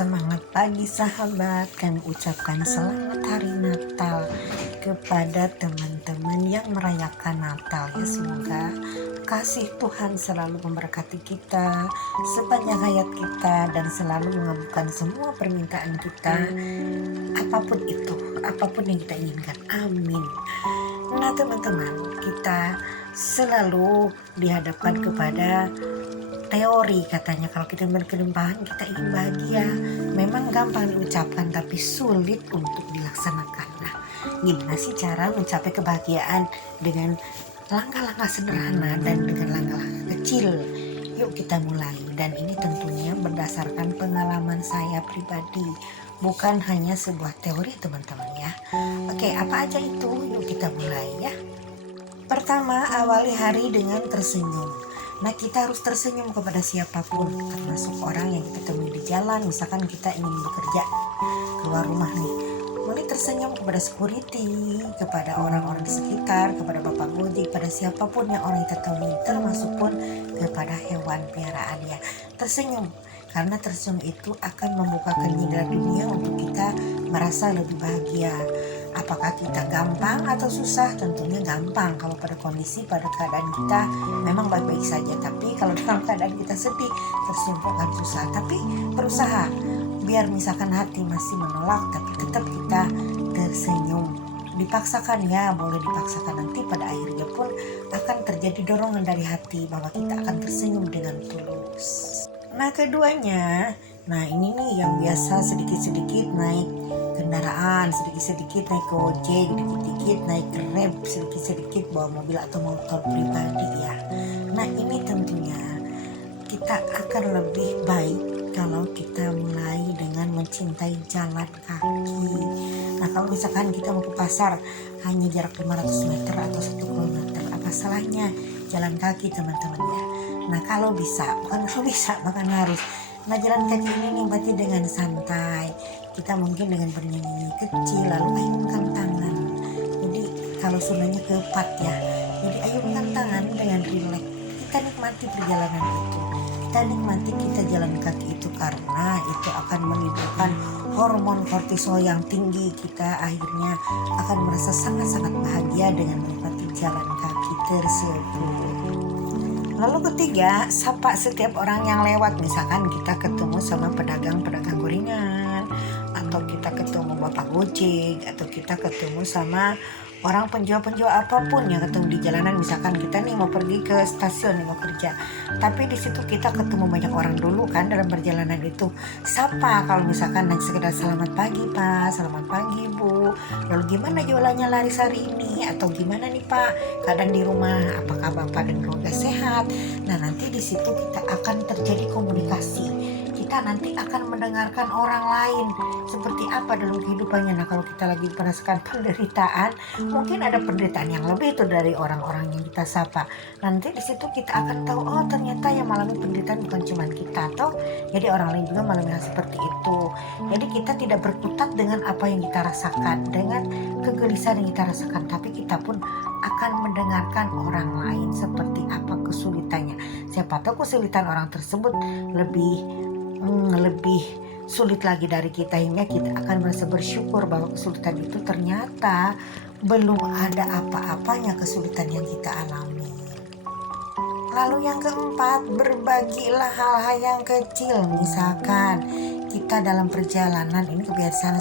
Semangat pagi sahabat, kami ucapkan selamat hari Natal kepada teman-teman yang merayakan Natal ya. Semoga kasih Tuhan selalu memberkati kita sepanjang hayat kita dan selalu mengabulkan semua permintaan kita, apapun itu, apapun yang kita inginkan. Amin. Nah teman-teman, kita selalu dihadapkan kepada teori, katanya kalau kita berkelimpahan kita ingin bahagia. Memang gampang diucapkan tapi sulit untuk dilaksanakan. Nah, gimana sih cara mencapai kebahagiaan dengan langkah-langkah sederhana dan dengan langkah-langkah kecil? Yuk kita mulai. Dan ini tentunya berdasarkan pengalaman saya pribadi, bukan hanya sebuah teori teman-teman ya. Oke, apa aja itu? Yuk kita mulai ya. Pertama, awali hari dengan tersenyum. Nah, kita harus tersenyum kepada siapapun, termasuk orang yang kita temui di jalan. Misalkan kita ingin bekerja, keluar rumah nih, boleh tersenyum kepada security, kepada orang-orang di sekitar, kepada bapak gojek, pada siapapun yang orang kita temui, termasuk pun kepada hewan piaraan ya. Tersenyum, karena tersenyum itu akan membukakan jendela dunia untuk kita merasa lebih bahagia. Apakah kita gampang atau susah? Tentunya gampang kalau pada kondisi, pada keadaan kita memang baik-baik saja. Tapi kalau dalam keadaan kita sedih, tersenyum akan susah. Tapi berusaha, biar misalkan hati masih menolak, tapi tetap kita tersenyum. Dipaksakan ya, boleh dipaksakan, nanti pada akhirnya pun akan terjadi dorongan dari hati bahwa kita akan tersenyum dengan tulus. Nah keduanya, nah ini nih yang biasa sedikit-sedikit naik kendaraan, sedikit-sedikit naik gojek, sedikit-sedikit naik Grab, sedikit-sedikit bawa mobil atau motor pribadi ya. Nah ini tentunya kita akan lebih baik kalau kita mulai dengan mencintai jalan kaki. Nah kalau misalkan kita mau ke pasar hanya jarak 500 meter atau 1 kilometer, apa salahnya jalan kaki teman-teman ya. Nah kalau bisa, bukan kalau bisa, bahkan harus. Nah jalan kaki ini nikmati dengan santai. Kita mungkin dengan bernyanyi kecil, lalu ayunkan tangan. Jadi kalau sunahnya keempat ya, jadi ayunkan tangan dengan rileks. Kita nikmati perjalanan itu. Kita nikmati kita jalan kaki itu karena itu akan menimbulkan hormon kortisol yang tinggi. Kita akhirnya akan merasa sangat-sangat bahagia dengan menikmati jalan kaki tersebut. Lalu ketiga, sapa setiap orang yang lewat. Misalkan kita ketemu sama pedagang-pedagang gorengan, atau kita ketemu bapak gojek, atau kita ketemu sama orang penjual-penjual apapun yang ketemu di jalanan. Misalkan kita nih mau pergi ke stasiun, mau kerja, tapi di situ kita ketemu banyak orang dulu kan dalam perjalanan itu. Sapa, kalau misalkan sekedar selamat pagi Pak, selamat pagi Bu, lalu gimana jualannya laris hari ini, atau gimana nih Pak keadaan di rumah, apakah Bapak dan keluarga sehat. Nah nanti di situ kita akan terjadi komunikasi. Kita nanti akan mendengarkan orang lain seperti apa dalam kehidupannya. Nah kalau kita lagi merasakan penderitaan, mungkin ada penderitaan yang lebih itu dari orang-orang yang kita sapa. Nanti di situ kita akan tahu, oh ternyata yang mengalami penderitaan bukan cuma kita, atau jadi orang lain juga mengalami hal seperti itu. Jadi kita tidak berkutat dengan apa yang kita rasakan, dengan kegelisahan yang kita rasakan, tapi kita pun akan mendengarkan orang lain seperti apa kesulitannya. Siapa tahu kesulitan orang tersebut lebih sulit lagi dari kita, hingga kita akan merasa bersyukur bahwa kesulitan itu ternyata belum ada apa-apanya kesulitan yang kita alami. Lalu yang keempat, berbagilah hal-hal yang kecil. Misalkan kita dalam perjalanan, ini kebiasaan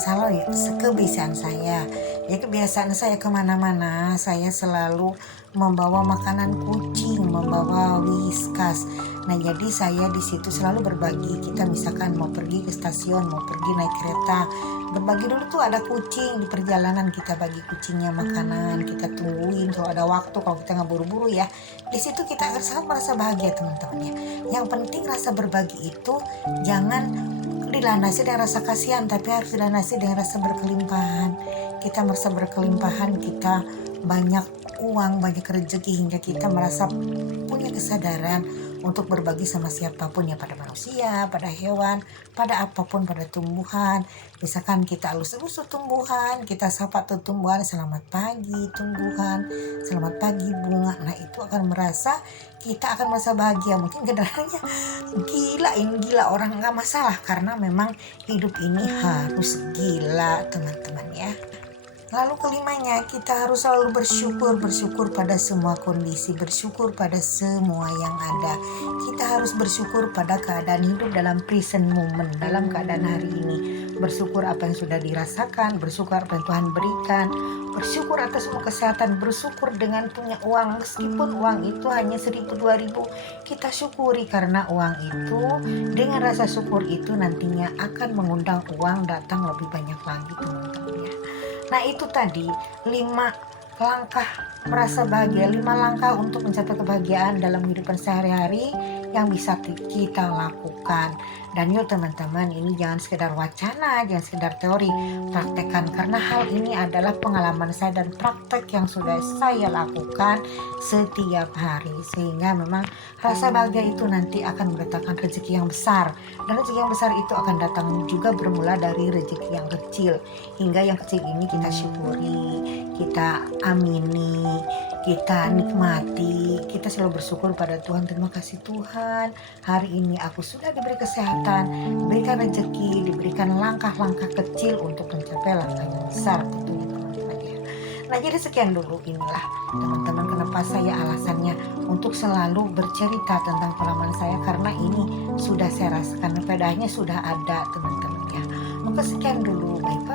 saya kemana-mana, saya selalu membawa makanan kucing, membawa whiskas. Nah jadi saya di situ selalu berbagi. Kita misalkan mau pergi ke stasiun, mau pergi naik kereta, berbagi dulu tuh ada kucing di perjalanan, kita bagi kucingnya makanan, kita tungguin kalau ada waktu, kalau kita nggak buru-buru ya. Di situ kita akan sangat merasa bahagia teman-teman ya. Yang penting rasa berbagi itu jangan dilandasi dengan rasa kasihan, tapi harus dilandasi dengan rasa berkelimpahan. Kita merasa berkelimpahan, kita banyak uang, banyak rezeki, hingga kita merasa punya kesadaran untuk berbagi sama siapapun ya, pada manusia, pada hewan, pada apapun, pada tumbuhan. Misalkan kita elus-elus tuh tumbuhan, kita sapa tuh tumbuhan, selamat pagi tumbuhan, selamat pagi bunga. Nah itu akan merasa, kita akan merasa bahagia. Mungkin kedengarannya gila orang, nggak masalah, karena memang hidup ini harus gila teman-teman ya. Lalu kelimanya, kita harus selalu bersyukur pada semua kondisi, bersyukur pada semua yang ada. Kita harus bersyukur pada keadaan hidup dalam present moment, dalam keadaan hari ini. Bersyukur apa yang sudah dirasakan, bersyukur apa yang Tuhan berikan, bersyukur atas semua kesehatan, bersyukur dengan punya uang, meskipun uang itu hanya 1.000-2.000, kita syukuri, karena uang itu, dengan rasa syukur itu nantinya akan mengundang uang datang lebih banyak lagi teman-teman ya. Nah itu tadi 5 langkah merasa bahagia, 5 langkah untuk mencapai kebahagiaan dalam kehidupan sehari-hari yang bisa kita lakukan. Dan yuk teman-teman, ini jangan sekedar wacana, jangan sekedar teori, praktekkan, karena hal ini adalah pengalaman saya dan praktek yang sudah saya lakukan setiap hari, sehingga memang rasa bahagia itu nanti akan mendatangkan rezeki yang besar, dan rezeki yang besar itu akan datang juga bermula dari rezeki yang kecil, hingga yang kecil ini kita syukuri, kita amini, kita nikmati, kita selalu bersyukur pada Tuhan. Terima kasih Tuhan, hari ini aku sudah diberi kesehatan, diberikan rezeki, diberikan langkah-langkah kecil untuk mencapai langkah yang besar tentunya teman-teman ya. Nah jadi sekian dulu, inilah teman-teman kenapa saya alasannya untuk selalu bercerita tentang pengalaman saya, karena ini sudah saya rasakan, pedahnya sudah ada teman-teman ya. Maka sekian dulu, baik.